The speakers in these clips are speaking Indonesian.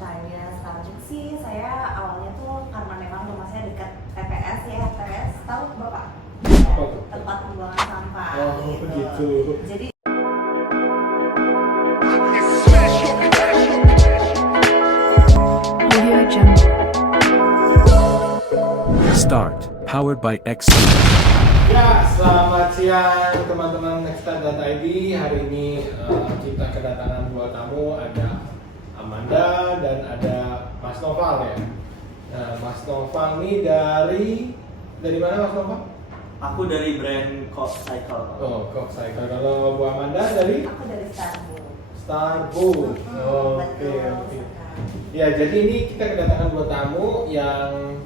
citanya Starbucks sih, saya awalnya tuh karena memang rumah saya dekat TPS ya, TPS tahu Bapak? Apa tuh? Tempat pembuangan sampah. Oh, gitu. Jadi Audio Jungle. Start, powered by X. Ya, selamat siang teman-teman Nexta.id. Hari ini kita kedatangan dua tamu, ada Amanda dan ada Mas Noval ya. Nah, Mas Noval ini dari mana Mas Noval? Aku dari brand Cycle. Oh, Cycle. Kalau Bu Amanda dari aku dari Starbucks. Starbucks. Oke. Ya, jadi ini kita kedatangan dua tamu yang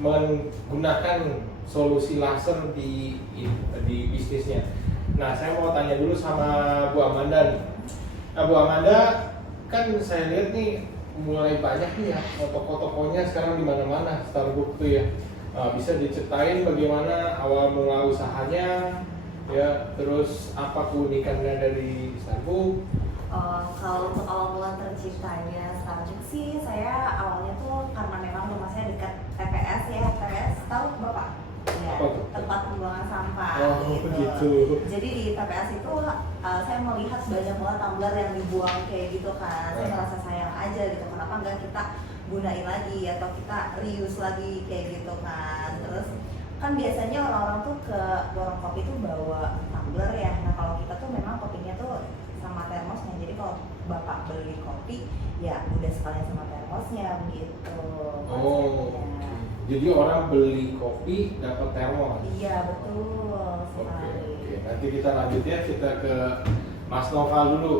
menggunakan solusi laser di bisnisnya. Nah, saya mau tanya dulu sama Bu Amanda nih. Nah, Bu Amanda, kan saya lihat nih mulai banyak nih ya toko-tokonya sekarang di mana-mana Starbucks tuh ya. Bisa diceritain bagaimana awal mula usahanya ya, terus apa keunikannya dari Starbucks? Kalau untuk awal mula terciptanya Starbucks sih, saya awalnya tuh karena memang rumah saya dekat TPS ya, TPS tahu Bapak? Ya, Apa tuh? tempat pembuangan sampah. Oh, gitu. Jadi di TPS itu saya melihat banyak banget tumbler yang dibuang kayak gitu kan. Saya merasa sayang aja gitu. Kenapa nggak kita gunain lagi atau kita reuse lagi kayak gitu kan. Terus kan biasanya orang-orang tuh ke warung kopi tuh bawa tumbler ya. Nah kalau kita tuh memang kopinya tuh sama termosnya. Jadi kalau Bapak beli kopi ya udah sekalian sama termosnya begitu. Oh, konsepnya. jadi orang beli kopi dapat termos. Iya betul Oke, sekali. oke. Nanti kita lanjut ya, kita ke Mas Noval dulu.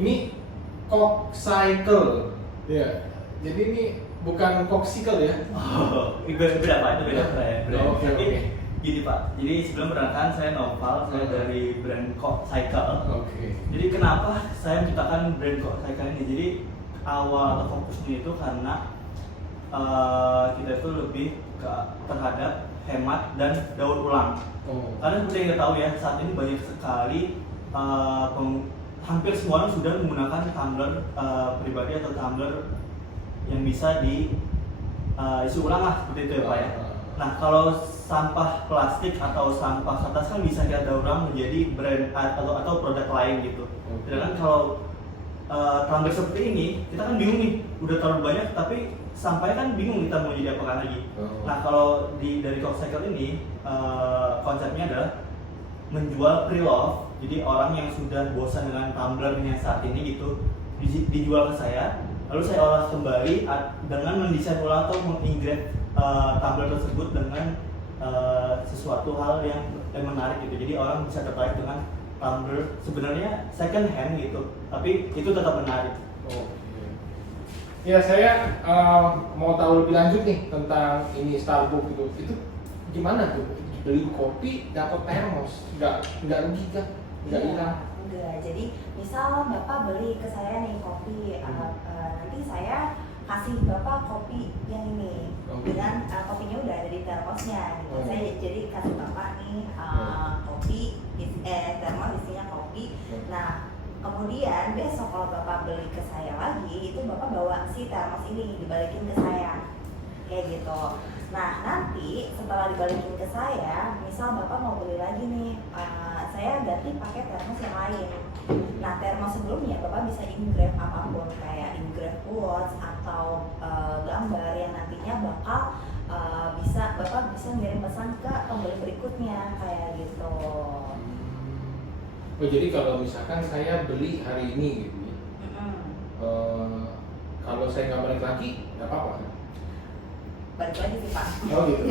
Ini Cycle, ya. Jadi ini bukan Coxicle ya? Oh, ini beda Pak, itu beda brand. Oke, Tapi oke. gini Pak, jadi sebelum berangkat saya Noval, saya dari brand Cycle. Oke. Jadi kenapa saya menciptakan brand Cycle ini? Jadi awal atau fokusnya itu karena kita itu lebih terhadap hemat dan daur ulang. Oh. Karena seperti yang kita tahu ya, saat ini banyak sekali hampir semua orang sudah menggunakan tumbler pribadi atau tumbler yang bisa isi ulang lah, seperti itu ya Pak ya. Nah, kalau sampah plastik atau sampah kertas kan bisa kita daur ulang menjadi brand atau produk lain gitu. Sedangkan kalau tumbler seperti ini, kita kan bingung nih, udah terlalu banyak tapi sampahnya kan bingung kita mau jadi apa lagi. Nah, kalau dari Cycle ini konsepnya adalah menjual pre-love. Jadi orang yang sudah bosan dengan tumblernya saat ini gitu dijual ke saya, lalu saya olah kembali dengan mendesain ulang atau mengingrave tumbler tersebut dengan sesuatu hal yang menarik gitu. Jadi orang bisa tertarik dengan tumbler sebenarnya second hand gitu, tapi itu tetap menarik. Oke. Ya, saya mau tahu lebih lanjut nih tentang ini Starbucks gitu. Itu gimana tuh? Beli kopi dapat termos, nggak rugi kan? Nggak hilang? Enggak, jadi misal Bapak beli ke saya nih kopi, nanti saya kasih Bapak kopi yang ini dengan kopinya udah ada di termosnya gitu. Saya jadi kasih Bapak nih kopi, termos isinya kopi. Nah, kemudian besok kalau Bapak beli ke saya lagi, itu Bapak bawa si termos ini dibalikin ke saya kayak gitu. Nah, nanti setelah dibalikin ke saya, misal Bapak mau beli lagi nih, saya ganti pakai termos yang lain. Nah, termos sebelumnya Bapak bisa engrave apapun, kayak engrave quotes atau gambar yang nantinya bakal Bapak bisa ngirim pesan ke pembeli berikutnya kayak gitu. Oh, jadi kalau misalkan saya beli hari ini gitu ya, kalau saya nggak balik lagi, nggak apa-apa kan? Balik lagi sih Pak. Oh gitu.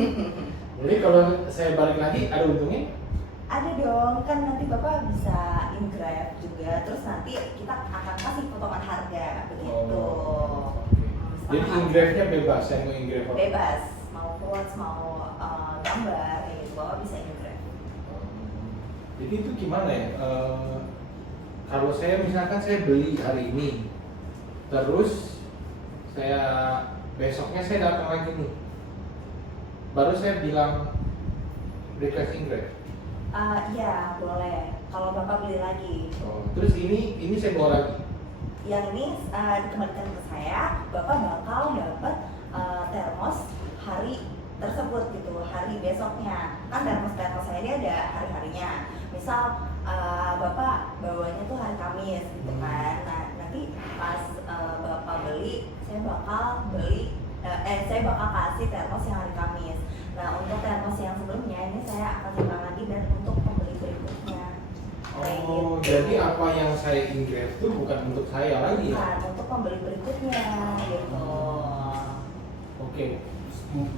Jadi kalau saya balik lagi, ada untungnya? Ada dong, kan nanti Bapak bisa engrave juga, terus nanti kita akan kasih potongan harga begitu. Oh, oke. Jadi engrave-nya bebas, saya mau engrave apa? Bebas, mau quotes, mau gambar, kayak gitu, Bapak bisa engrave. Jadi itu gimana ya? Kalau saya misalkan saya beli hari ini, terus saya besoknya saya datang lagi nih, baru saya bilang request engrave. Iya boleh, kalau Bapak beli lagi. Oh, terus ini saya bawa lagi. yang ini dikembalikan ke saya, Bapak bakal dapat termos hari tersebut gitu, hari besoknya. Kan termos saya ini ada hari-harinya. Misal Bapak bawanya tuh hari Kamis gitu kan. Nah, nanti pas Bapak beli, saya bakal kasih termos yang hari Kamis. Nah, untuk termos yang sebelumnya ini saya akan simpan lagi dan untuk pembeli berikutnya. Oh, jadi apa yang saya engrave itu bukan untuk saya lagi ya? Bukan, untuk pembeli berikutnya gitu. Oke,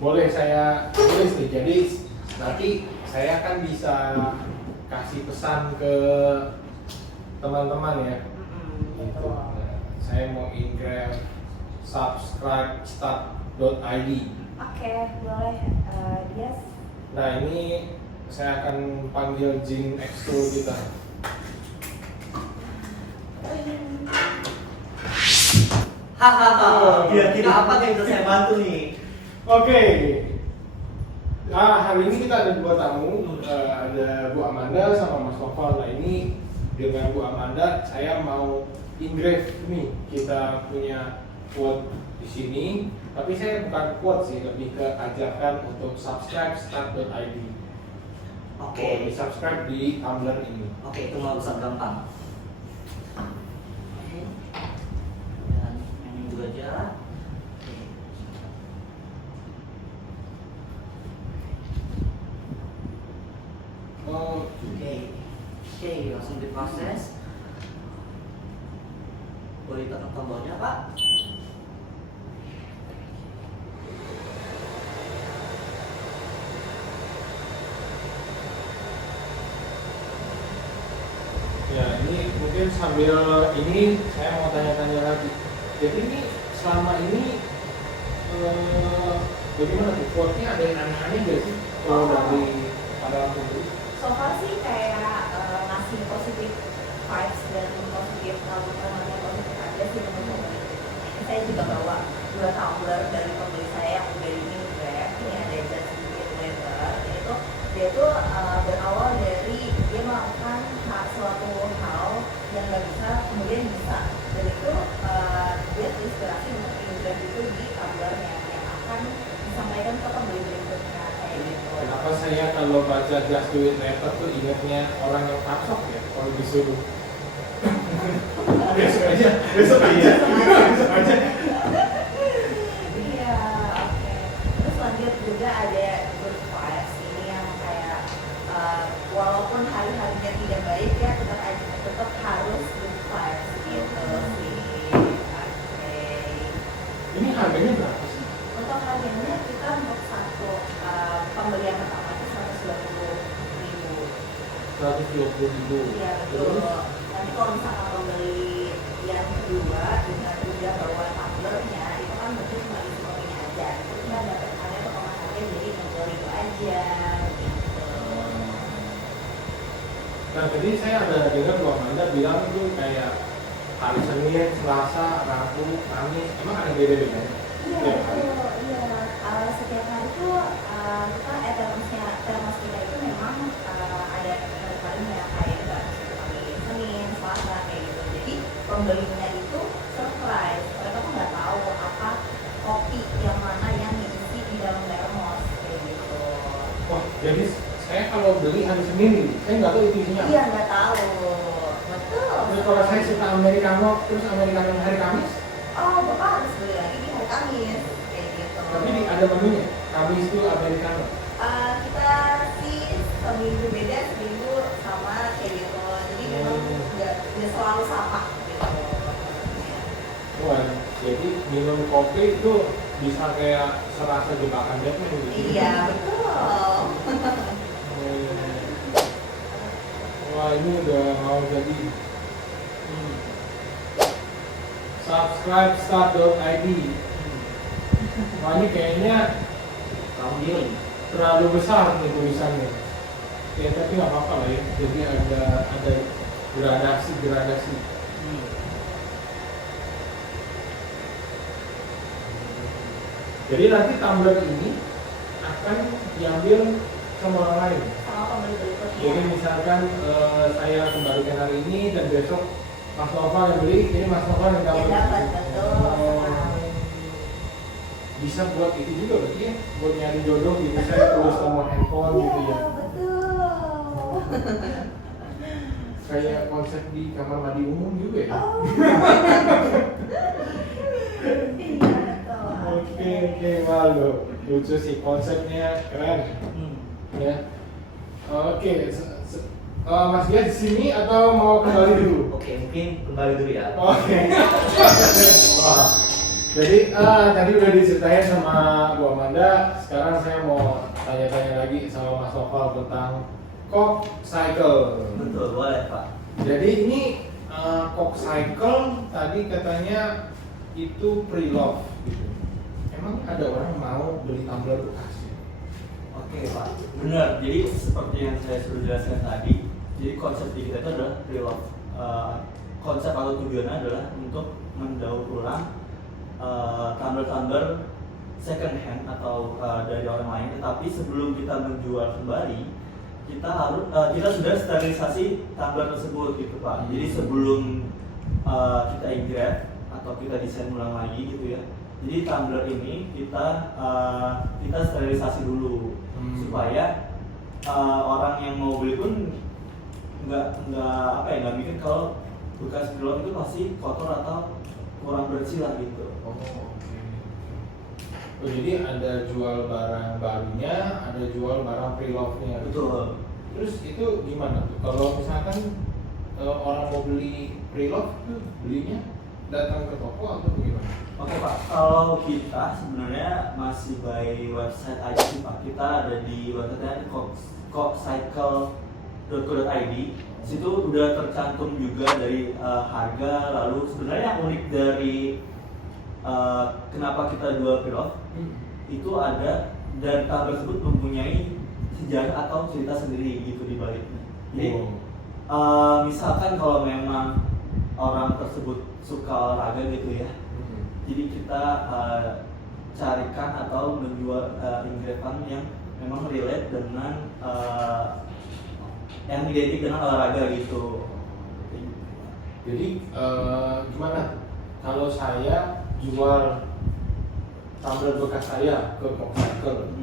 boleh saya tulis nih. Jadi nanti saya kan bisa kasih pesan ke teman-teman ya. Gitu. Betul. Nah, saya mau engrave subscribe start.id. Oke, boleh. Yes. Nah, ini saya akan panggil Jin X2 kita. Hahaha, kira-kira apa yang bisa saya bantu nih? Oke. Nah, hari ini kita ada dua tamu, ada Bu Amanda sama Mas Noval. Nah, ini dengan Bu Amanda saya mau engrave nih. Kita punya quote di sini, tapi saya bukan quote sih, lebih ke ajakan untuk subscribe start.id. Oke. Di subscribe di Tumblr ini. Oke, itu mau bisa gampang. Oke. Dan yang ini juga aja. Oh, Oke, langsung diproses. Boleh tekan tombolnya, Pak? ya ini mungkin sambil ini saya mau tanya-tanya lagi. Jadi ini selama ini bagaimana tuh? Quote-nya ada yang aneh-aneh gak sih? Kalau dari para pembeli? So far sih kayak ngasih positif vibes dan positif yang positif aja sih menurut saya. Saya juga bawa 2 tumbler dari pembeli saya yang udah ini grab. Ini ada just sedikit letter. Itu dia tuh berawal dari dia melakukan suatu hal yang nggak bisa kemudian bisa, dan itu dia terinspirasi untuk grab itu di tumblernya yang akan disampaikan ke pembeli berikutnya kayak gitu. Kenapa saya kalau baca Just Do It Letter tuh ingatnya orang yang kapok ya kalau disuruh. Besok aja. Iya, oke. Terus lanjut juga ada good vibes ini yang kayak walaupun hari-harinya tidak baik ya tetap harus good vibes gitu sih. Oke. Ini harganya berapa sih? Untuk harganya kita untuk satu pembelian pertama itu 120.000. 120.000. Iya betul. Nanti kalau misalkan pembeli yang kedua dengan udah bawa tumblernya itu kan mungkin cuma isi kopinya aja. Itu kita dapat ada potongan harga jadi 60.000 aja gitu. Nah, tadi saya ada dengar Bu Amanda bilang itu kayak hari Senin, Selasa, Rabu, Kamis. Emang ada beda-bedanya? Iya Setiap hari? betul. Iya. Setiap hari tuh kita termos kita itu memang ada harinya kayak hari Senin, Selasa kayak gitu. Jadi pembelinya itu surprise. Mereka tuh nggak tahu apa kopi yang mana yang diisi di dalam termos kayak gitu. Wah, jadi saya kalau beli hari Senin nih, saya nggak tahu itu isinya. Iya nggak tahu. Betul. Terus kalau saya suka Americano, terus Americano hari Kamis, Oh, Bapak harus beli lagi di hari Kamis kayak gitu. tapi ada menunya. Kamis itu Americano. Kita sih seminggu beda, seminggu sama kayak gitu. Jadi memang nggak selalu sama gitu. Wah, jadi minum kopi itu bisa kayak serasa jebakan Batman gitu. Iya betul. Wah, ini udah mau jadi. Subscribe start.id. Wah, ini kayaknya Tahun terlalu besar nih tulisannya. Ya tapi nggak apa-apa lah ya. Jadi ada gradasi. Jadi nanti tumbler ini akan diambil sama orang lain. Sama pembeli berikutnya. Jadi misalkan saya kembalikan hari ini dan besok Mas Nova yang beli, ini Mas Nova yang dapat. Yang dapat, betul. Bisa buat itu juga berarti ya, buat nyari jodoh gitu, saya tulis nomor handphone gitu ya. Betul. Kayak konsep di kamar mandi umum juga ya. Oh. Iya, betul. Oke, malu. Lucu sih konsepnya, keren. Ya. Oke, Mas Gia di sini atau mau kembali dulu? Oke, mungkin kembali dulu ya. Oke. Wah. Jadi tadi udah diceritain sama Bu Amanda. Sekarang saya mau tanya-tanya lagi sama Mas Noval tentang Coke Cycle. Betul, boleh Pak. Jadi ini Coke Cycle tadi katanya itu pre-love gitu. Emang ada orang mau beli tumbler bekas ya? Oke Pak, benar. Jadi seperti yang saya sudah jelaskan tadi, jadi konsep di kita itu adalah pre-love. Konsep atau tujuannya adalah untuk mendaur ulang tumbler-tumbler second hand atau dari orang lain. Tetapi sebelum kita menjual kembali, kita sudah sterilisasi tumbler tersebut gitu Pak. Jadi sebelum kita engrave atau kita desain ulang lagi gitu ya. Jadi tumbler ini kita sterilisasi dulu supaya orang yang mau beli pun nggak mikir kalau bekas pre-love itu pasti kotor atau kurang bersih lah gitu. Oh, oke. Oh, jadi ada jual barang barunya, ada jual barang pre-love-nya. Betul. Terus itu gimana tuh? Kalau misalkan orang mau beli pre-love tuh belinya datang ke toko atau bagaimana? Oke Pak, kalau kita sebenarnya masih by website aja sih Pak. Kita ada di website cokecycle.co.id. Situ udah tercantum juga dari harga. Lalu sebenarnya yang unik dari kenapa kita jual pre-love itu ada dan tumbler tersebut mempunyai sejarah atau cerita sendiri gitu di baliknya. Jadi misalkan kalau memang orang tersebut suka olahraga gitu ya, jadi kita carikan atau menjual engravean yang memang relate dengan yang identik dengan olahraga gitu. Jadi gimana kalau saya jual tumbler bekas saya ke Coke Cycle,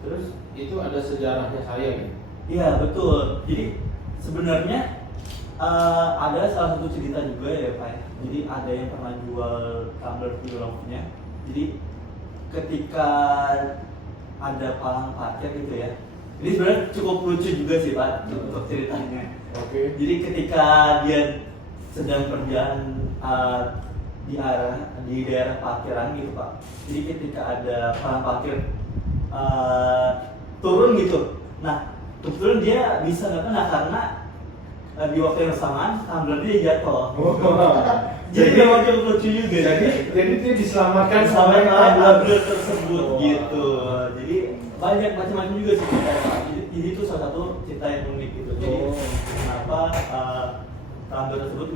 terus itu ada sejarahnya saya gitu? Iya betul. Jadi sebenarnya ada salah satu cerita juga ya Pak. Jadi ada yang pernah jual tumbler pre-love-nya. Jadi ketika ada palang parkir gitu ya. Ini sebenarnya cukup lucu juga sih Pak untuk ceritanya. Oke. Jadi ketika dia sedang berjalan di daerah parkiran gitu Pak. Jadi ketika ada palang parkir turun gitu. Nah kebetulan dia bisa nggak kena karena di waktu yang bersamaan tumbler dia jatuh. Jadi memang cukup lucu juga. Jadi dia diselamatkan sampai oleh tumbler tersebut gitu. Jadi banyak macam-macam juga sih cerita Pak. Jadi itu salah satu cerita yang unik gitu. Jadi kenapa tumbler tersebut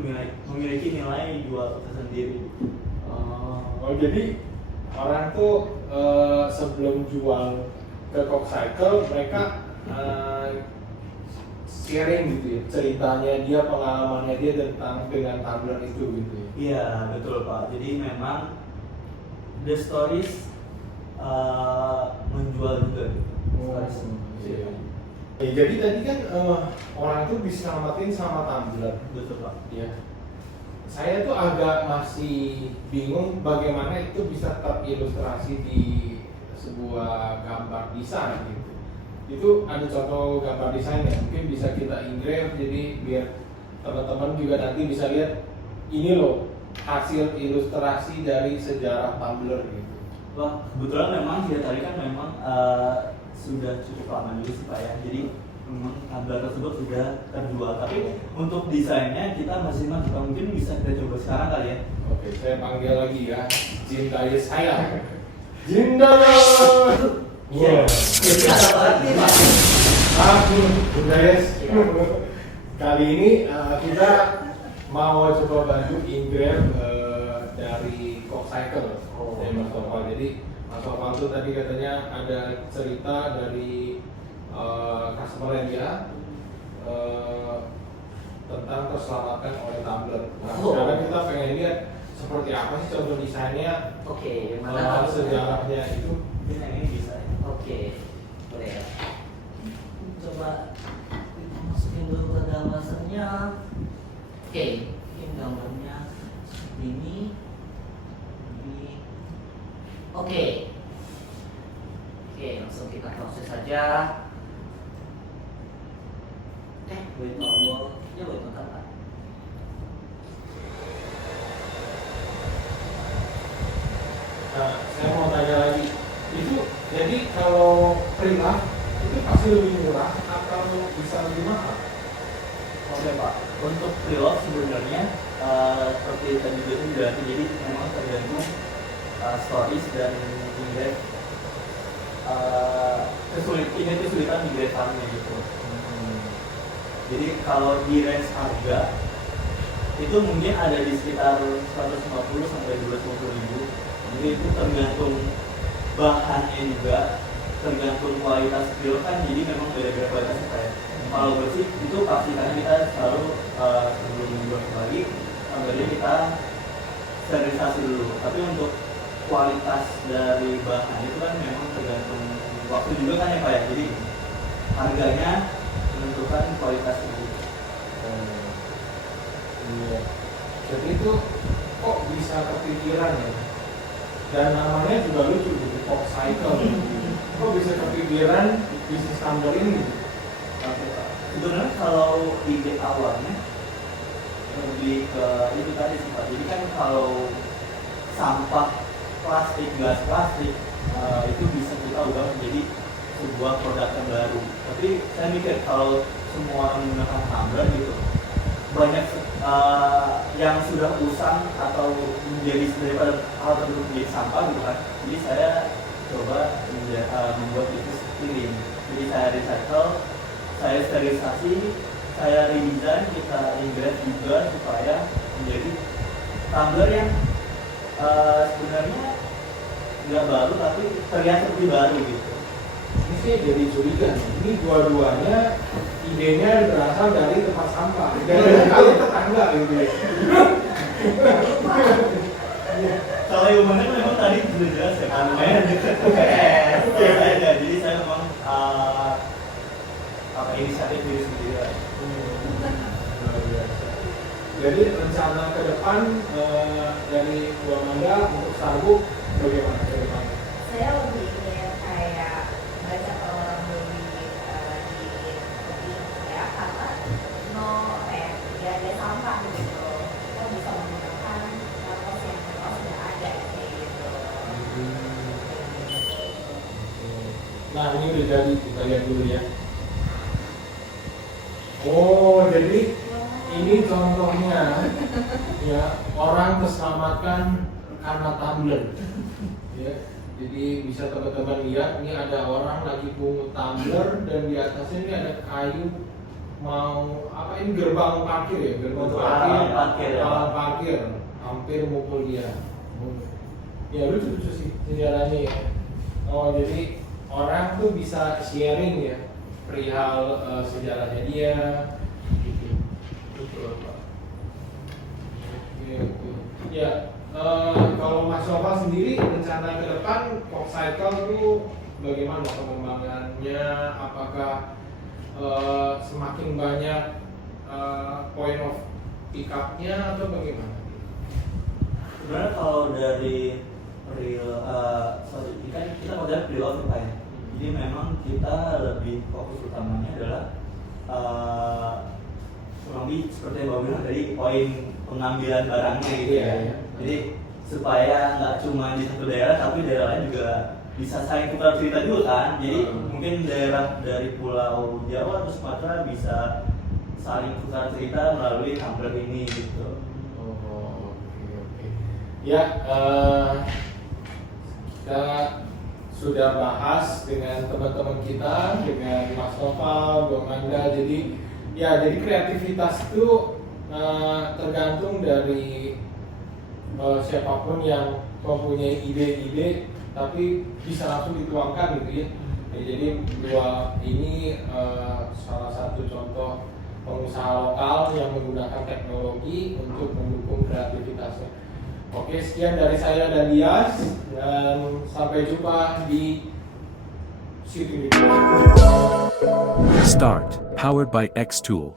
memiliki nilai jual tersendiri. Oh, jadi orang tuh sebelum jual ke Coke Cycle mereka sharing gitu ya, ceritanya dia, pengalamannya dia tentang dengan tumbler itu gitu ya. Iya betul Pak. Jadi memang the stories menjual juga gitu. Iya. Jadi tadi kan orang tuh diselamatin sama tumbler. Betul Pak. Ya. Saya tuh agak masih bingung bagaimana itu bisa terilustrasi di sebuah gambar desain gitu. Itu ada contoh gambar desainnya, mungkin bisa kita engrave jadi biar teman-teman juga nanti bisa lihat ini loh hasil ilustrasi dari sejarah tumbler gitu. Wah kebetulan memang cerita tadi kan memang sudah cukup lama juga sih Pak ya. Jadi memang tumbler tersebut sudah terjual. Tapi untuk desainnya kita masih mungkin bisa kita coba sekarang kali ya. Oke, saya panggil lagi ya, cintai saya. Jinda. Iya. Jadi ada apa lagi Pak? Aku udah yes. Kali ini kita mau coba bantu engrave dari Coke Cycle dari Mas Noval. Jadi Mas Noval itu tadi katanya ada cerita dari customer dia tentang terselamatkan oleh tumbler. Nah, Oh. sekarang kita pengen lihat seperti apa sih contoh desainnya, Oke, yang mana sejarahnya itu. Mungkin yang ini bisa ya. Oke, boleh ya. Coba masukin dulu ke dalam lasernya. Oke, mungkin gambarnya seperti ini. Oke. Oke, langsung kita proses saja. Wait tombol, ya wait tombol apa? Nah, saya mau tanya lagi, itu jadi kalau pre-love itu pasti lebih murah atau bisa lebih mahal? Oke Pak, untuk pre-love sebenarnya seperti tadi itu berarti jadi memang tergantung stories dan ingred kesulitan ingredannya gitu. Jadi kalau di range harga itu mungkin ada di sekitar 150 sampai 250 ribu. Jadi itu tergantung bahannya juga, tergantung kualitas grill kan. Jadi memang beda-beda kualitasnya kayak. Kalau bersih itu pasti karena kita selalu sebelum membuat lagi sampai kita sterilisasi dulu. Tapi untuk kualitas dari bahan itu kan memang tergantung waktu juga kan ya Pak ya. Jadi harganya menentukan kualitasnya. Iya. Jadi itu kok bisa kepikiran ya? Dan namanya juga lucu gitu, pop cycle. Kok bisa kepikiran bisnis tumbler ini? Sebenarnya kalau ide awalnya lebih ke itu tadi sih Pak. Jadi kan kalau sampah plastik, gas plastik itu bisa kita ubah menjadi sebuah produk yang baru. Tapi saya mikir kalau semua orang menggunakan tumbler gitu, banyak yang sudah usang atau menjadi daripada hal tersebut menjadi sampah gitu kan. Jadi saya coba membuat bisnis cleaning. Jadi saya recycle, saya sterilisasi, saya redesign, kita ingred juga supaya menjadi tumbler yang sebenarnya nggak baru tapi terlihat seperti baru gitu. Ini sih jadi curiga. Ini dua-duanya idenya berasal dari tempat sampah. Dari kali tetangga gitu ya. Kalau yang mana memang tadi sudah jelas ya, lumayan dekat ke PS. Jadi saya memang inisiatif diri sendiri lah. Luar biasa. Jadi rencana ke depan dari Bu Amanda untuk Starbucks bagaimana ke depan? Saya lebih ingin kayak banyak orang beli di kopi ya, karena ya ada sampah gitu. Kita bisa menggunakan kos yang memang sudah ada kayak gitu. Nah ini udah jadi, kita lihat dulu ya. Oh jadi ini contohnya ya, orang terselamatkan karena tumbler ya. Jadi bisa teman-teman lihat, ini ada orang lagi pungut tumbler dan di atasnya ini ada kayu mau apa, ini gerbang parkir ya, gerbang parkir, alat parkir, hampir mukul dia. Ya lucu sih sejarahnya ya. Oh jadi orang tuh bisa sharing ya perihal sejarahnya dia gitu. Betul Pak. Oke. Ya kalau Mas Nova sendiri rencana ke depan Pop Cycle tuh bagaimana pengembangannya? Apakah semakin banyak point of pick up-nya atau bagaimana? Sebenarnya kalau dari real kan kita modal pre-owned Pak ya. Jadi memang kita lebih fokus utamanya adalah kurang lebih seperti yang Bapak bilang dari poin pengambilan barangnya gitu ya. Jadi supaya nggak cuma di satu daerah tapi daerah lain juga bisa saling tukar cerita juga kan. Jadi mungkin daerah dari Pulau Jawa atau Sumatera bisa saling tukar cerita melalui tumbler ini gitu. Oh, oke. Ya, kita sudah bahas dengan teman-teman kita, dengan Mas Nova, Bu Amanda. Jadi kreativitas itu tergantung dari siapapun yang mempunyai ide-ide, tapi bisa langsung dituangkan gitu ya. Jadi dua ini salah satu contoh pengusaha lokal yang menggunakan teknologi untuk mendukung kreativitasnya. Oke, sekian dari saya dan Dias, dan sampai jumpa di shooting video. Start, powered by X Tool.